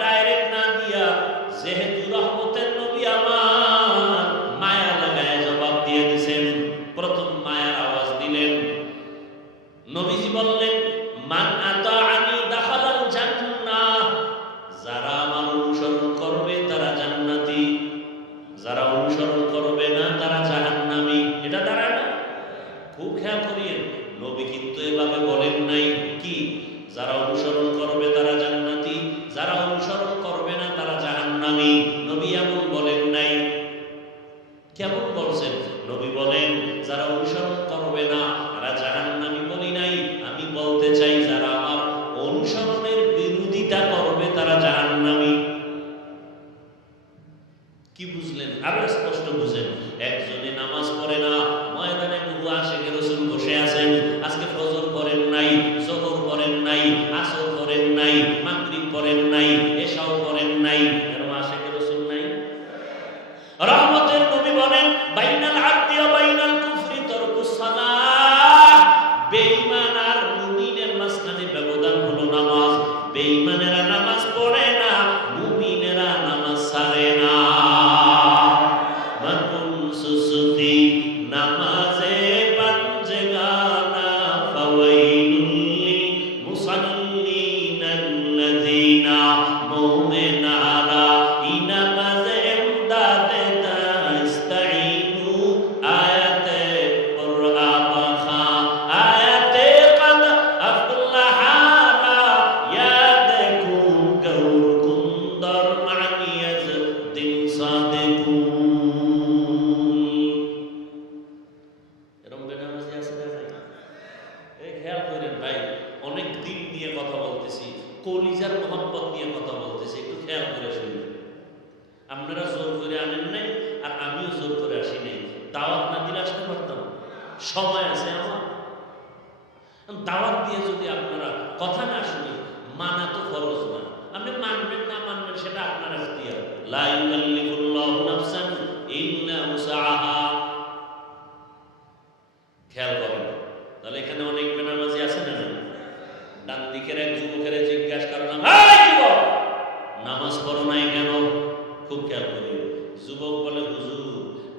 Direct না দিয়া যেহেতু রহমতের নবী আমার। কেমন বলছেন? নবী বলেন, যারা অনুসরণ করবে না, তারা জাহান্নামী বলি নাই। আমি বলতে চাই, যারা আমার অনুসরণের বিরোধিতা করবে, তারা জাহান্নামী। কি বুঝলেন? আরও স্পষ্ট বুঝেন। একজনে নামাজ পড়ে না, ময়দানে বহু রসুল বসে আছেন। আজকে ফজর করেন নাই, জোহর করেন নাই, আসর করেন নাই, মাগরিব করেন নাই, এশাও করেন নাই। এরকম রসুল নাই? রহমতের নবী বলেন বাইনাল আব্দি ওয়া বাইনাল কুফরি তরকুস সালাহ। বেঈমান কলিজার মোহাম্মত নিয়ে কথা বলতেছি, একটু খেয়াল করে শুনুন। আপনারা জোর করে আনেন নাই, আর আমিও জোর করে আসি নাই। দাওয়াত না দিলে আসতে পারতাম। সময় আছে আমার। দাওয়াত দিয়ে যদি আপনারা কথা না শুনি, মানা তো ফরজ না। আপনি মানবেন না মানবেন, সেটা আপনার এখতিয়ার লা নাফসান ইল্লা খেয়াল করেন। তাহলে এখানে অনেক বেনামাজি আছে না? ডান দিকের এক যুবকের জিজ্ঞাসা করলাম নামাজ পড়ো নাই কেন? খুব খেয়াল করি। যুবক বলে, হুজুর,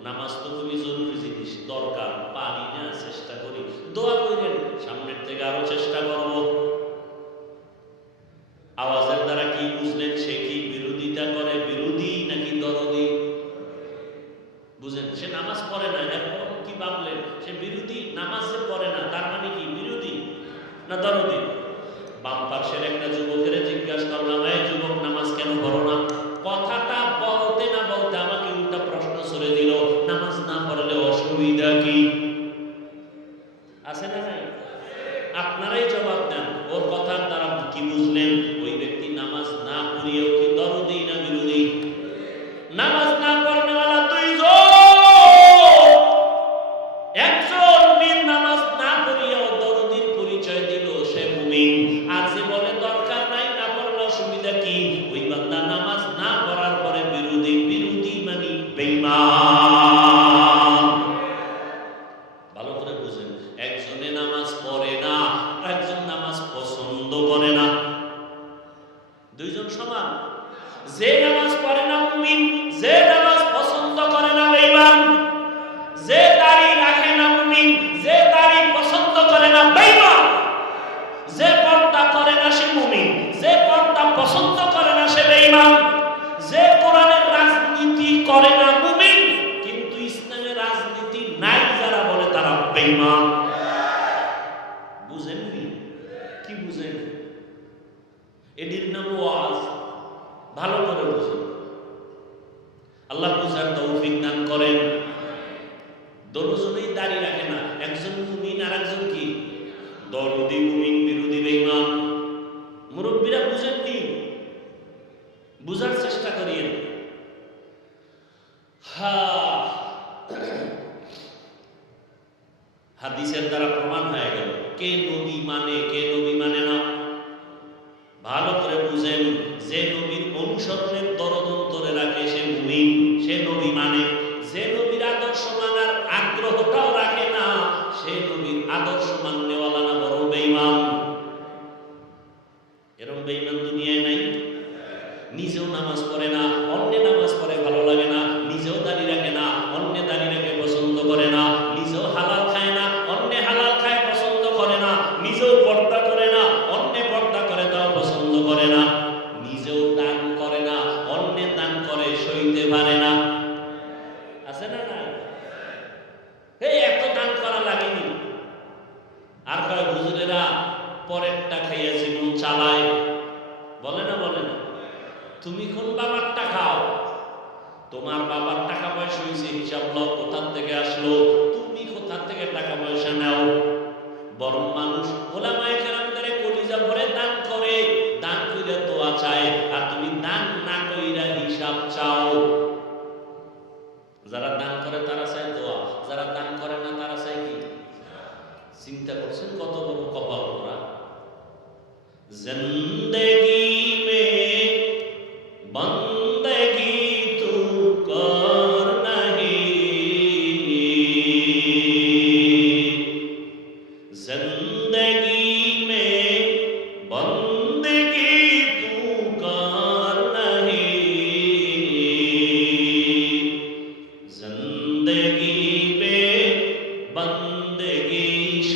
নামাজ তো খুবই জরুরি জিনিস, দরকার, পারি না, চেষ্টা করি, দোয়া করেন, সামনের থেকে আরও চেষ্টা করব। আওয়াজের দ্বারা কি বুঝলেন সে কি বিরোধিতা করে, বিরোধী নাকি দরদি? বুঝেন, সে নামাজ পড়ে না এরপর কি ভাবলেন? সে বিরোধী, নামাজ পড়ে না, তার মানে কি বিরোধী না দরদি? পাশের একটা যুবকের জিজ্ঞাসা করলাম, এই যুবক, নামাজ কেন পড়ো না? কথাটা বলতে না বলতে আমাকে উল্টা প্রশ্ন ছড়ে দিল, নামাজ না পড়লে অসুবিধা কি? আছে না আপনারাই জবাব দেন, ওর কথার দ্বারা কি বুঝলেন? সমান। যে নামাজ পড়ে না মুমিন যে ভালো করে বুঝি আল্লাহ বুঝার তৌফিক দান করেন। দরজনেই দাঁড়িয়ে রাখে না, একজন মুমিন আর একজন কি? দরদি মুমিন, বিরোধী বেঈমান। মুরব্বীরা বুঝেননি বুঝার বলল, কোথার থেকে আসলো? তুমি কোথার থেকে টাকা পয়সা নাও? বরং মানুষ ওলামায় খেলাম করে কলিজা ভরে দান করে। দান করে আর তুমি দান না কইরা হিসাব চাও। যারা দান করে তারা চাই দোয়া, যারা দান করে না তারা চাই কি? চিন্তা করছেন কত বড় কপাল ওরা জিন্দেগি बन्देश